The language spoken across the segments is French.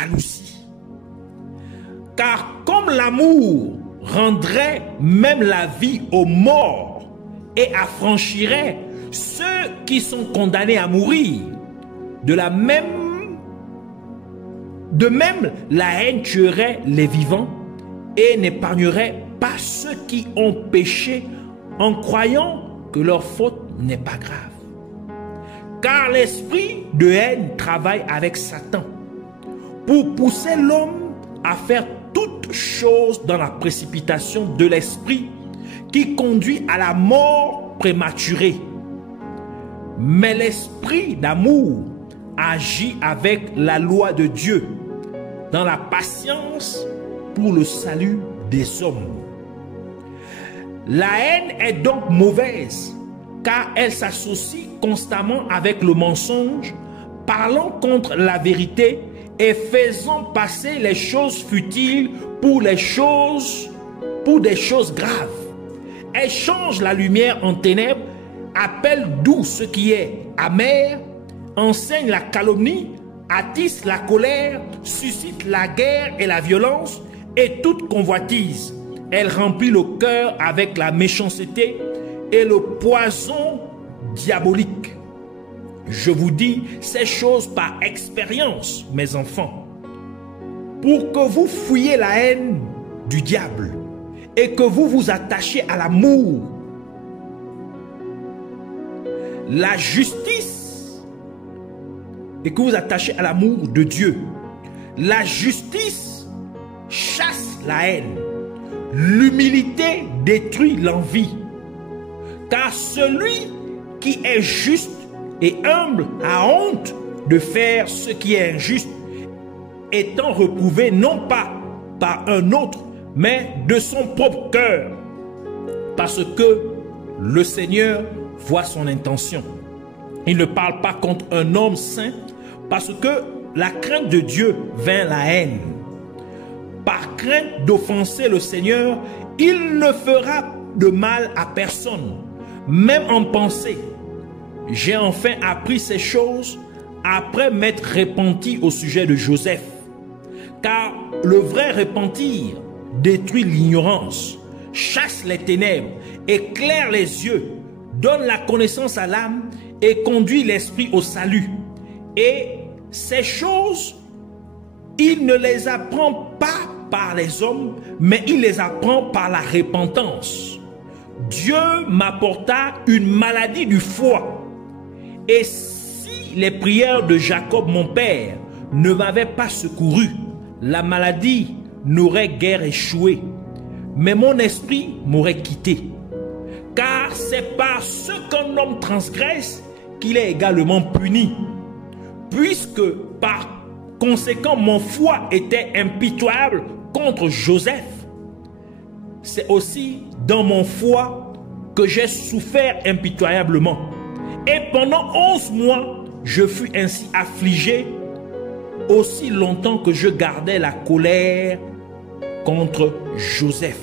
jalousie. Car comme l'amour rendrait même la vie aux morts et affranchirait ceux qui sont condamnés à mourir, de même la haine tuerait les vivants et n'épargnerait pas ceux qui ont péché en croyant que leur faute n'est pas grave. Car l'esprit de haine travaille avec Satan pour pousser l'homme à faire toutes choses dans la précipitation de l'esprit qui conduit à la mort prématurée. Mais l'esprit d'amour agit avec la loi de Dieu dans la patience pour le salut des hommes. La haine est donc mauvaise car elle s'associe constamment avec le mensonge, parlant contre la vérité et faisant passer les choses futiles pour des choses graves. Elle change la lumière en ténèbres, appelle doux ce qui est amer, enseigne la calomnie, attise la colère, suscite la guerre et la violence et toute convoitise. Elle remplit le cœur avec la méchanceté et le poison diabolique. Je vous dis ces choses par expérience, mes enfants, pour que vous fuyiez la haine du diable et que vous vous attachiez à l'amour, la justice, et que vous attachiez à l'amour de Dieu. La justice chasse la haine. L'humilité détruit l'envie. Car celui qui est juste et humble a honte de faire ce qui est injuste, étant reprouvé non pas par un autre, mais de son propre cœur, parce que le Seigneur voit son intention. Il ne parle pas contre un homme saint, parce que la crainte de Dieu vainc la haine. Par crainte d'offenser le Seigneur, il ne fera de mal à personne, même en pensée. J'ai enfin appris ces choses après m'être repenti au sujet de Joseph. Car le vrai repentir détruit l'ignorance, chasse les ténèbres, éclaire les yeux, donne la connaissance à l'âme et conduit l'esprit au salut. Et ces choses, il ne les apprend pas par les hommes, mais il les apprend par la repentance. Dieu m'apporta une maladie du foie. Et si les prières de Jacob, mon père, ne m'avaient pas secouru, la maladie n'aurait guère échoué, mais mon esprit m'aurait quitté. Car c'est par ce qu'un homme transgresse qu'il est également puni. Puisque par conséquent mon foie était impitoyable contre Joseph, c'est aussi dans mon foie que j'ai souffert impitoyablement. Et pendant 11 mois, je fus ainsi affligé aussi longtemps que je gardais la colère contre Joseph.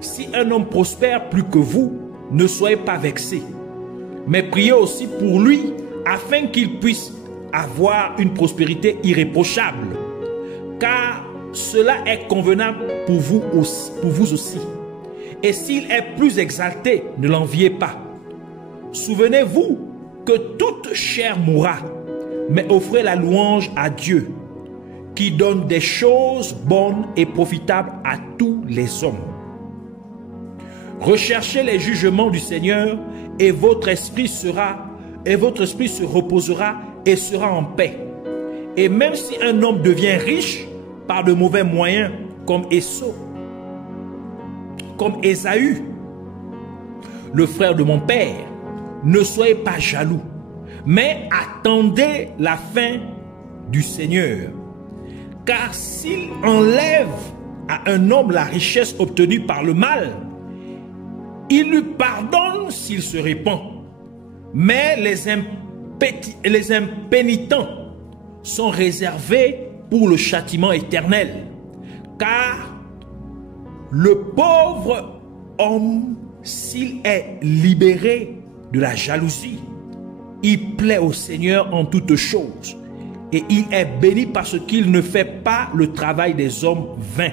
Si un homme prospère plus que vous, ne soyez pas vexés, mais priez aussi pour lui afin qu'il puisse avoir une prospérité irréprochable, car cela est convenable pour vous aussi. Et s'il est plus exalté, ne l'enviez pas. Souvenez-vous que toute chair mourra, mais offrez la louange à Dieu, qui donne des choses bonnes et profitables à tous les hommes. Recherchez les jugements du Seigneur et votre esprit se reposera et sera en paix. Et même si un homme devient riche par de mauvais moyens comme Ésaü, le frère de mon père, ne soyez pas jaloux, mais attendez la fin du Seigneur. Car s'il enlève à un homme la richesse obtenue par le mal, il lui pardonne s'il se répand. Mais les impénitents sont réservés pour le châtiment éternel. Car le pauvre homme, s'il est libéré de la jalousie, il plaît au Seigneur en toutes choses. et il est béni parce qu'il ne fait pas le travail des hommes vains.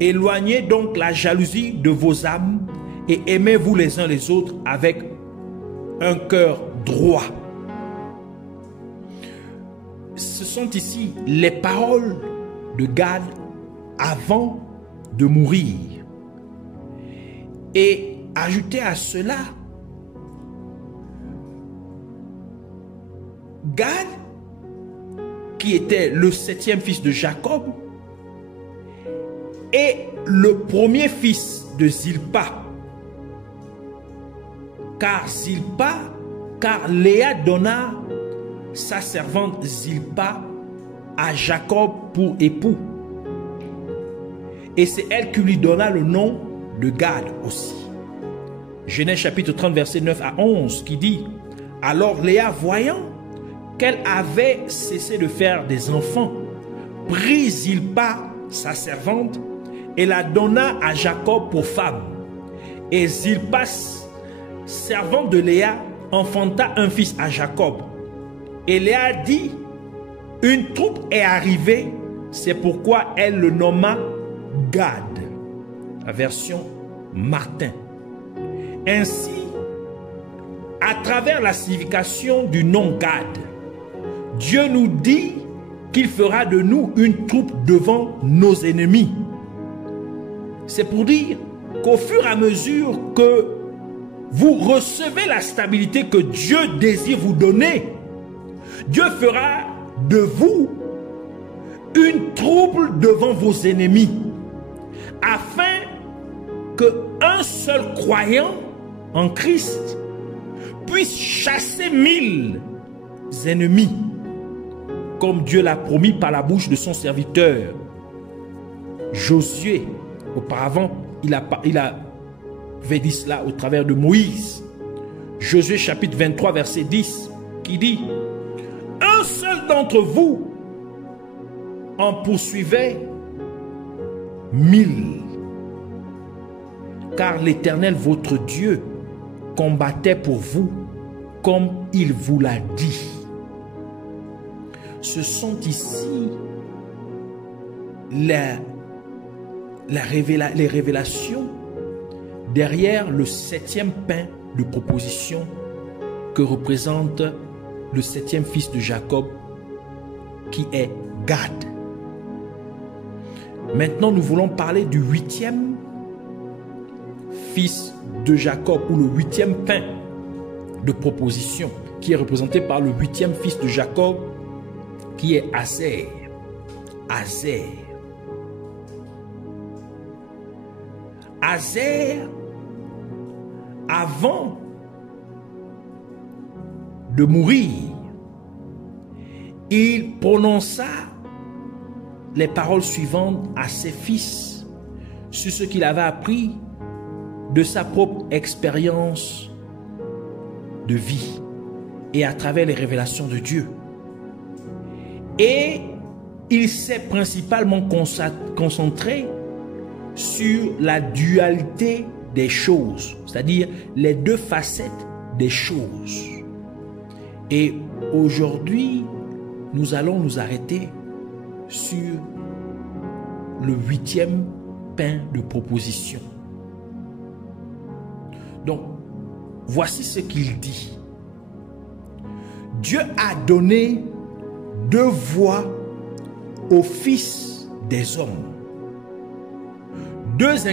Éloignez donc la jalousie de vos âmes et aimez-vous les uns les autres avec un cœur droit. Ce sont ici les paroles de Gad avant de mourir. Et ajoutez à cela, Gad, qui était le 7e fils de Jacob, et le premier fils de Zilpa. Car Léa donna sa servante Zilpa à Jacob pour époux. Et c'est elle qui lui donna le nom de Gad aussi. Genèse chapitre 30 verset 9 à 11 qui dit: alors Léa, voyant qu'elle avait cessé de faire des enfants, prit Zilpa sa servante et la donna à Jacob pour femme. Et Zilpa, servante de Léa, enfanta un fils à Jacob. Et Léa dit: une troupe est arrivée, c'est pourquoi elle le nomma Gad. La version Martin. Ainsi, à travers la signification du nom Gad, Dieu nous dit qu'il fera de nous une troupe devant nos ennemis. C'est pour dire qu'au fur et à mesure que vous recevez la stabilité que Dieu désire vous donner, Dieu fera de vous une troupe devant vos ennemis, afin qu'un seul croyant en Christ puisse chasser 1000 ennemis, comme Dieu l'a promis par la bouche de son serviteur Josué. Auparavant, il avait dit cela au travers de Moïse. Josué chapitre 23 verset 10 qui dit: un seul d'entre vous en poursuivait 1000, car l'Éternel votre Dieu combattait pour vous comme il vous l'a dit. Ce sont ici les révélations derrière le 7e pain de proposition que représente le 7e fils de Jacob, qui est Gad. Maintenant, nous voulons parler du 8e fils de Jacob, ou le 8e pain de proposition, qui est représenté par le 8e fils de Jacob, qui est Azer. Azer, avant de mourir, il prononça les paroles suivantes à ses fils sur ce qu'il avait appris de sa propre expérience de vie et à travers les révélations de Dieu. Et il s'est principalement concentré sur la dualité des choses, c'est-à-dire les deux facettes des choses. Et aujourd'hui, nous allons nous arrêter sur le 8e pain de proposition. Donc, voici ce qu'il dit. Dieu a donné 2 voies aux fils des hommes. 2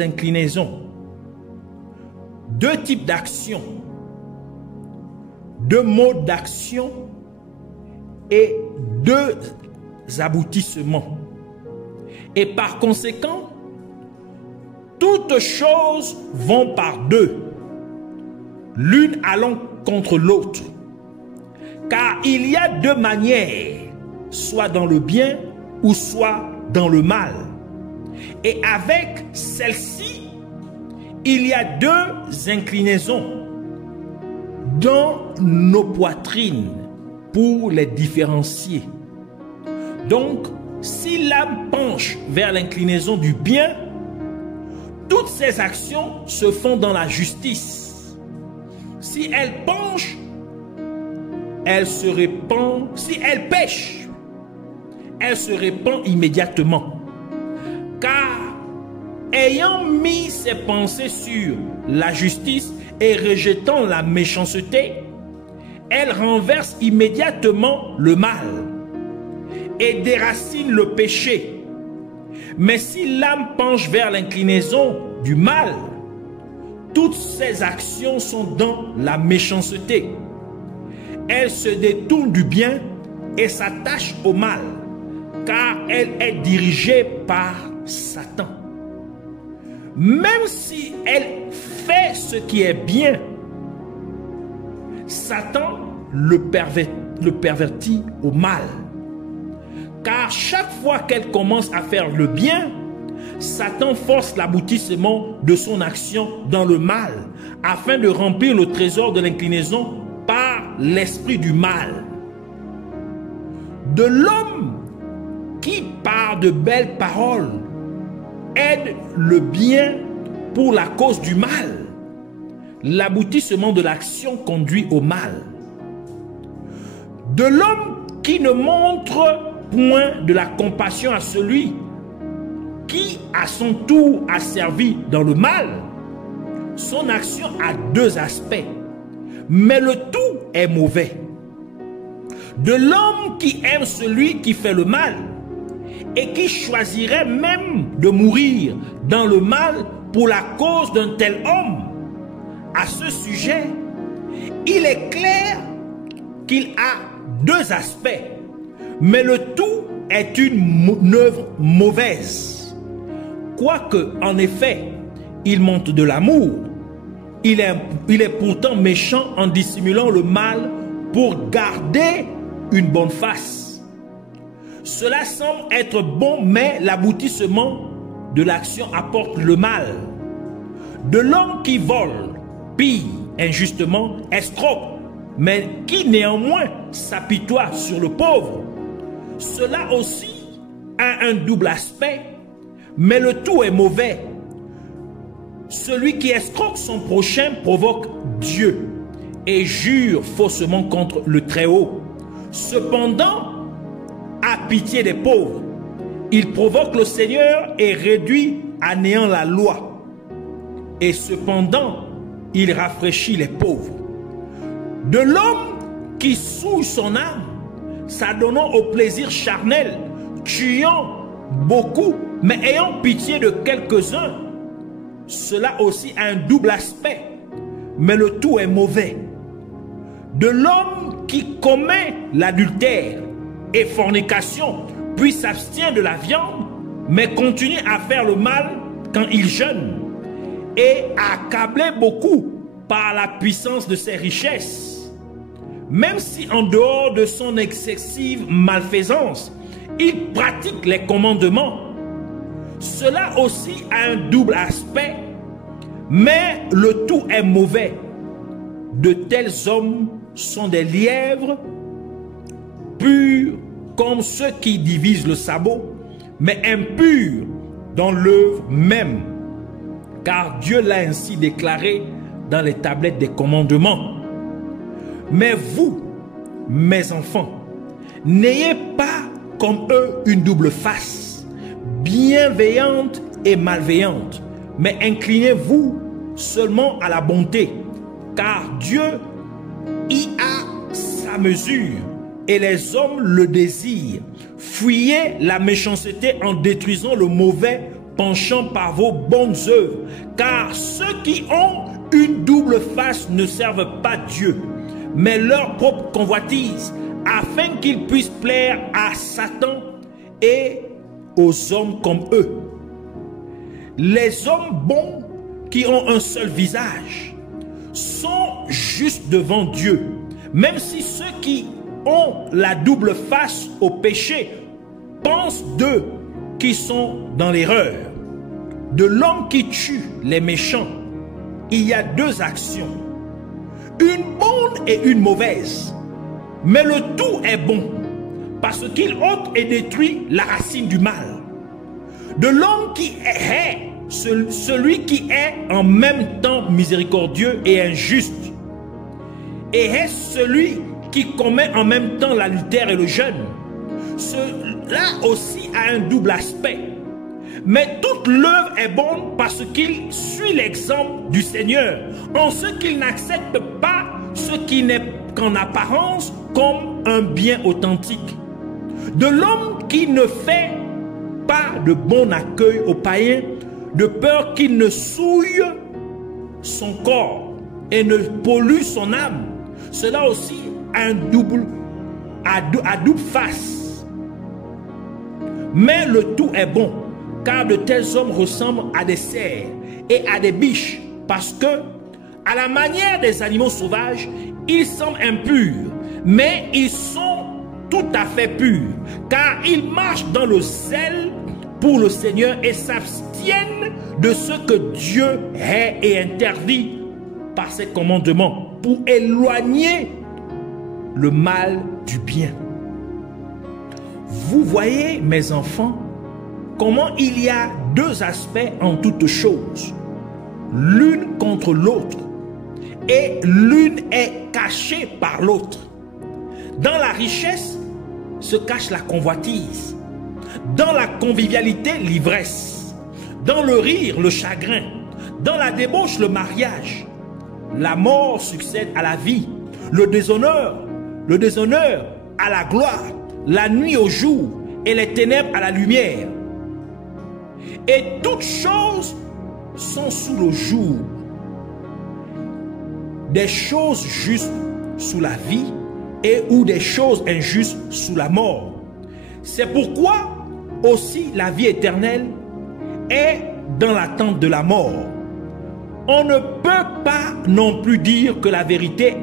inclinaisons, 2 types d'actions, 2 modes d'action et 2 aboutissements. Et par conséquent, toutes choses vont par 2, l'une allant contre l'autre. Car il y a 2 manières, soit dans le bien ou soit dans le mal. Et avec celle-ci, il y a 2 inclinaisons dans nos poitrines pour les différencier. Donc, si l'âme penche vers l'inclinaison du bien, toutes ses actions se font dans la justice. Si elle penche, elle se répand, si elle pêche, elle se répand immédiatement. Car ayant mis ses pensées sur la justice et rejetant la méchanceté, elle renverse immédiatement le mal et déracine le péché. Mais si l'âme penche vers l'inclinaison du mal, toutes ses actions sont dans la méchanceté. Elle se détourne du bien et s'attache au mal, car elle est dirigée par Satan. Même si elle fait ce qui est bien, Satan le pervertit au mal. Car chaque fois qu'elle commence à faire le bien, Satan force l'aboutissement de son action dans le mal, afin de remplir le trésor de l'inclinaison par l'esprit du mal. De l'homme qui, par de belles paroles, aide le bien pour la cause du mal, l'aboutissement de l'action conduit au mal. De l'homme qui ne montre point de la compassion à celui qui, à son tour, a servi dans le mal, son action a deux aspects, mais le tout est mauvais. De l'homme qui aime celui qui fait le mal et qui choisirait même de mourir dans le mal pour la cause d'un tel homme, à ce sujet, il est clair qu'il a deux aspects, mais le tout est une œuvre mauvaise. Quoique, en effet, il montre de l'amour, il est pourtant méchant en dissimulant le mal pour garder une bonne face. Cela semble être bon, mais l'aboutissement de l'action apporte le mal. De l'homme qui vole, pille injustement, escroque, mais qui néanmoins s'apitoie sur le pauvre. Cela aussi a un double aspect, mais le tout est mauvais. Celui qui escroque son prochain provoque Dieu et jure faussement contre le Très-Haut. Cependant, a pitié des pauvres. Il provoque le Seigneur et réduit à néant la loi. Et cependant, il rafraîchit les pauvres. De l'homme qui souille son âme, s'adonnant au plaisir charnel, tuant beaucoup, mais ayant pitié de quelques-uns, cela aussi a un double aspect, mais le tout est mauvais. De l'homme qui commet l'adultère et fornication, puis s'abstient de la viande, mais continue à faire le mal quand il jeûne, et accablé beaucoup par la puissance de ses richesses. Même si en dehors de son excessive malfaisance, il pratique les commandements, cela aussi a un double aspect, mais le tout est mauvais. De tels hommes sont des lièvres purs comme ceux qui divisent le sabot, mais impurs dans l'œuvre même, car Dieu l'a ainsi déclaré dans les tablettes des commandements. Mais vous, mes enfants, n'ayez pas comme eux une double face, bienveillante et malveillante, mais inclinez-vous seulement à la bonté, car Dieu y a sa mesure et les hommes le désirent. Fuyez la méchanceté en détruisant le mauvais, penchant par vos bonnes œuvres, car ceux qui ont une double face ne servent pas Dieu, mais leur propre convoitise, afin qu'ils puissent plaire à Satan et aux hommes comme eux. Les hommes bons qui ont un seul visage sont justes devant Dieu, même si ceux qui ont la double face au péché pensent d'eux qui sont dans l'erreur. De l'homme qui tue les méchants, il y a deux actions, une bonne et une mauvaise, mais le tout est bon, parce qu'il ôte et détruit la racine du mal. De l'homme qui est celui qui est en même temps miséricordieux et injuste, et est celui qui commet en même temps l'adultère et le jeûne. Cela aussi a un double aspect. Mais toute l'œuvre est bonne parce qu'il suit l'exemple du Seigneur, en ce qu'il n'accepte pas ce qui n'est qu'en apparence comme un bien authentique. De l'homme qui ne fait pas de bon accueil aux païens, de peur qu'il ne souille son corps et ne pollue son âme. Cela aussi a un double face. Mais le tout est bon, car de tels hommes ressemblent à des cerfs et à des biches, parce que, à la manière des animaux sauvages, ils semblent impurs, mais ils sont tout à fait purs, car ils marchent dans le zèle pour le Seigneur et s'abstiennent de ce que Dieu hait et interdit par ses commandements, pour éloigner le mal du bien. Vous voyez, mes enfants, comment il y a deux aspects en toutes choses, l'une contre l'autre, et l'une est cachée par l'autre. Dans la richesse se cache la convoitise, dans la convivialité l'ivresse, dans le rire le chagrin, dans la débauche le mariage. La mort succède à la vie, le déshonneur à la gloire, la nuit au jour et les ténèbres à la lumière. Et toutes choses sont sous le jour, des choses justes sous la vie et ou des choses injustes sous la mort. C'est pourquoi aussi la vie éternelle est dans l'attente de la mort. On ne peut pas non plus dire que la vérité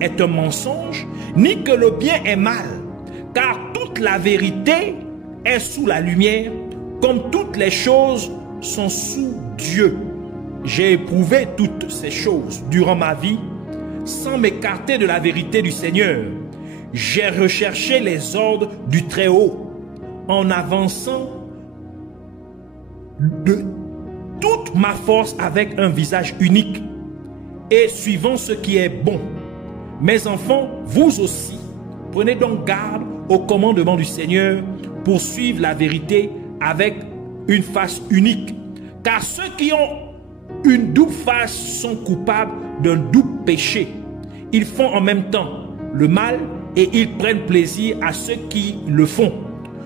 est un mensonge, ni que le bien est mal, car toute la vérité est sous la lumière, comme toutes les choses sont sous Dieu. J'ai éprouvé toutes ces choses durant ma vie, sans m'écarter de la vérité du Seigneur. J'ai recherché les ordres du Très-Haut, en avançant de toute ma force avec un visage unique et suivant ce qui est bon. Mes enfants, vous aussi, prenez donc garde au commandement du Seigneur pour suivre la vérité avec une face unique. Car ceux qui ont une double face sont coupables d'un double péché. Ils font en même temps le mal et ils prennent plaisir à ceux qui le font,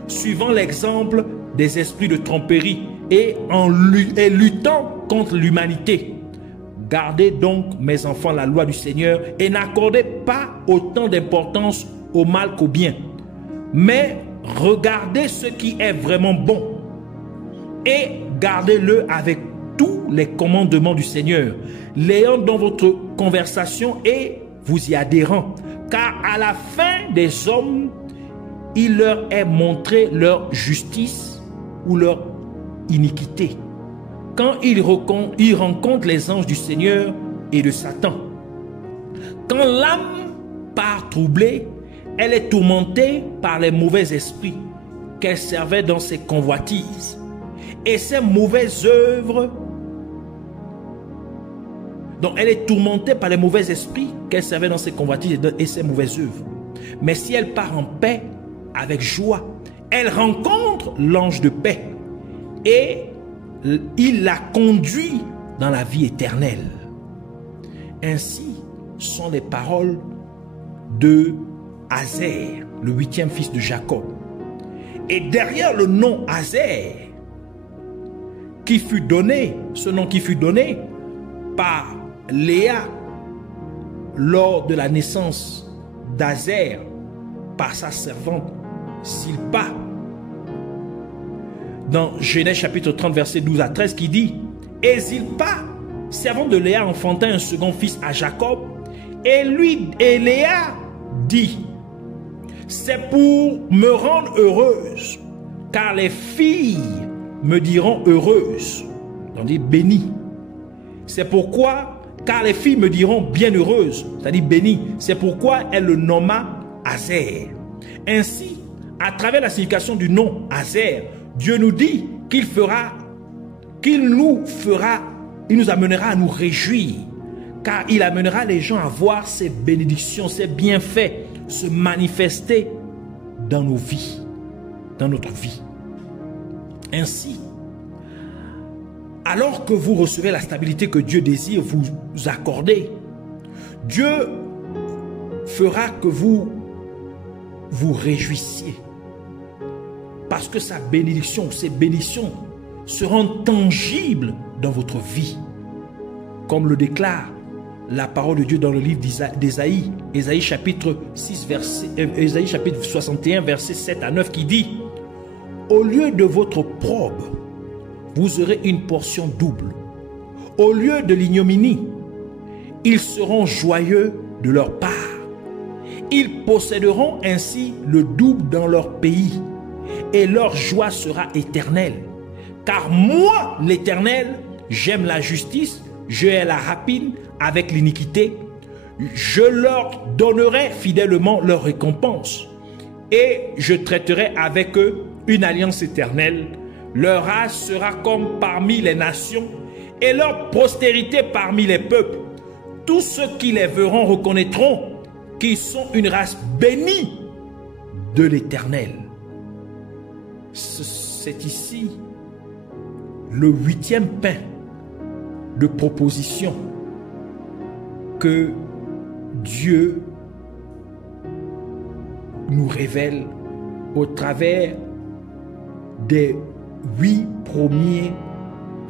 suivant l'exemple des esprits de tromperie et luttant contre l'humanité. Gardez donc, mes enfants, la loi du Seigneur et n'accordez pas autant d'importance au mal qu'au bien. Mais regardez ce qui est vraiment bon et gardez-le avec tous les commandements du Seigneur, l'ayant dans votre conversation et vous y adhérant. Car à la fin des hommes, il leur est montré leur justice ou leur iniquité, quand ils rencontrent les anges du Seigneur et de Satan. Quand l'âme part troublée, elle est tourmentée par les mauvais esprits qu'elle servait dans ses convoitises. Et ces mauvaises œuvres, donc elle est tourmentée par les mauvais esprits qu'elle servait dans ses convoitises et ses mauvaises œuvres. Mais si elle part en paix, avec joie, elle rencontre l'ange de paix et il la conduit dans la vie éternelle. Ainsi sont les paroles de Azer, le 8e fils de Jacob. Et derrière le nom Azer, qui fut donné, ce nom qui fut donné par Léa lors de la naissance d'Azer par sa servante Zilpa, dans Genèse chapitre 30 verset 12 à 13, qui dit: et Zilpa, servante de Léa, enfanta un second fils à Jacob, et Léa dit: c'est pour me rendre heureuse, car les filles me diront heureuse, c'est-à-dire bénie. C'est pourquoi, car les filles me diront bienheureuse, c'est-à-dire bénie. C'est pourquoi elle le nomma Azer. Ainsi, à travers la signification du nom Azer, Dieu nous dit qu'il nous amènera à nous réjouir, car il amènera les gens à voir ses bénédictions, ses bienfaits se manifester dans nos vies, dans notre vie. Ainsi, alors que vous recevez la stabilité que Dieu désire vous accorder, Dieu fera que vous vous réjouissiez. Parce que sa bénédiction, ses bénédictions seront tangibles dans votre vie. Comme le déclare la parole de Dieu dans le livre d'Ésaïe, Ésaïe chapitre 61, verset 7 à 9, qui dit: au lieu de votre probe, vous aurez une portion double. Au lieu de l'ignominie, ils seront joyeux de leur part. Ils posséderont ainsi le double dans leur pays, et leur joie sera éternelle. Car moi, l'Éternel, j'aime la justice, je hais la rapine avec l'iniquité. Je leur donnerai fidèlement leur récompense, et je traiterai avec eux une alliance éternelle. Leur race sera comme parmi les nations, et leur postérité parmi les peuples. Tous ceux qui les verront reconnaîtront qu'ils sont une race bénie de l'Éternel. C'est ici le 8e pain de proposition que Dieu nous révèle au travers des 8 premiers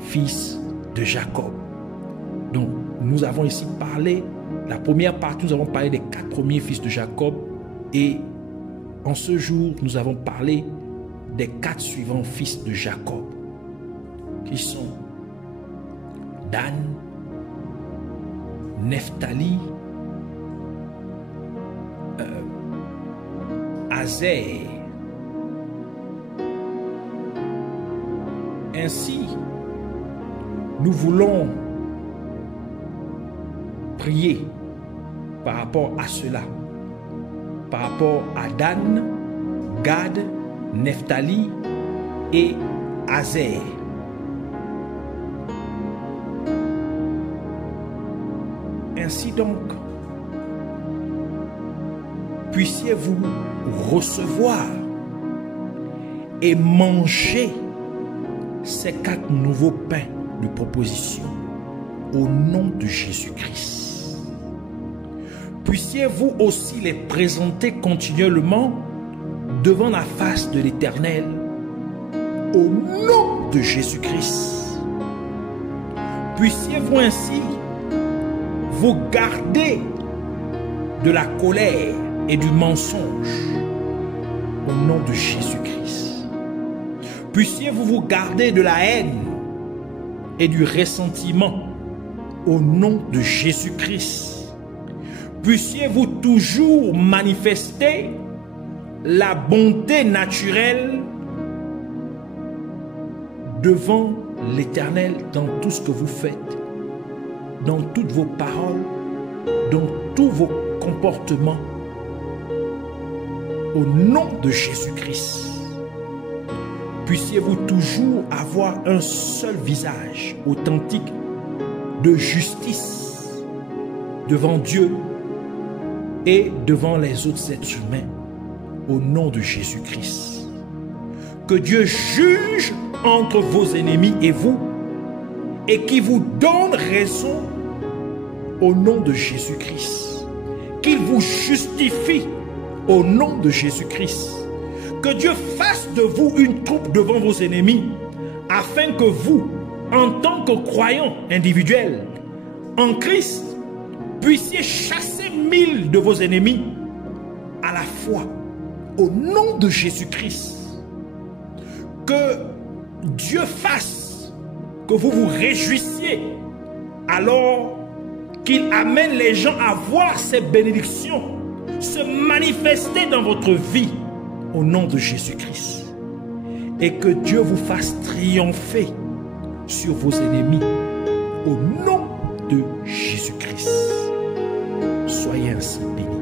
fils de Jacob. Donc, nous avons ici parlé, la première partie, nous avons parlé des 4 premiers fils de Jacob, et en ce jour, nous avons parlé des 4 suivants fils de Jacob, qui sont Dan, Nephtali, Aser. Ainsi, nous voulons prier par rapport à cela, par rapport à Dan, Gad, Nephtali et Aser. Ainsi donc, puissiez-vous recevoir et manger ces 4 nouveaux pains de proposition au nom de Jésus-Christ. Puissiez-vous aussi les présenter continuellement devant la face de l'Éternel au nom de Jésus-Christ. Puissiez-vous ainsi vous garder de la colère et du mensonge au nom de Jésus-Christ. Puissiez-vous vous garder de la haine et du ressentiment au nom de Jésus-Christ. Puissiez-vous toujours manifester la bonté naturelle devant l'Éternel dans tout ce que vous faites, dans toutes vos paroles, dans tous vos comportements, au nom de Jésus-Christ. Puissiez-vous toujours avoir un seul visage authentique de justice devant Dieu et devant les autres êtres humains, au nom de Jésus-Christ. Que Dieu juge entre vos ennemis et vous, et qui vous donne raison au nom de Jésus-Christ. Qu'il vous justifie au nom de Jésus-Christ. Que Dieu fasse de vous une troupe devant vos ennemis, afin que vous, en tant que croyants individuels en Christ, puissiez chasser 1000 de vos ennemis à la fois, au nom de Jésus-Christ. Que Dieu fasse que vous vous réjouissiez alors qu'il amène les gens à voir ces bénédictions se manifester dans votre vie au nom de Jésus-Christ. Et que Dieu vous fasse triompher sur vos ennemis au nom de Jésus-Christ. Soyez ainsi bénis.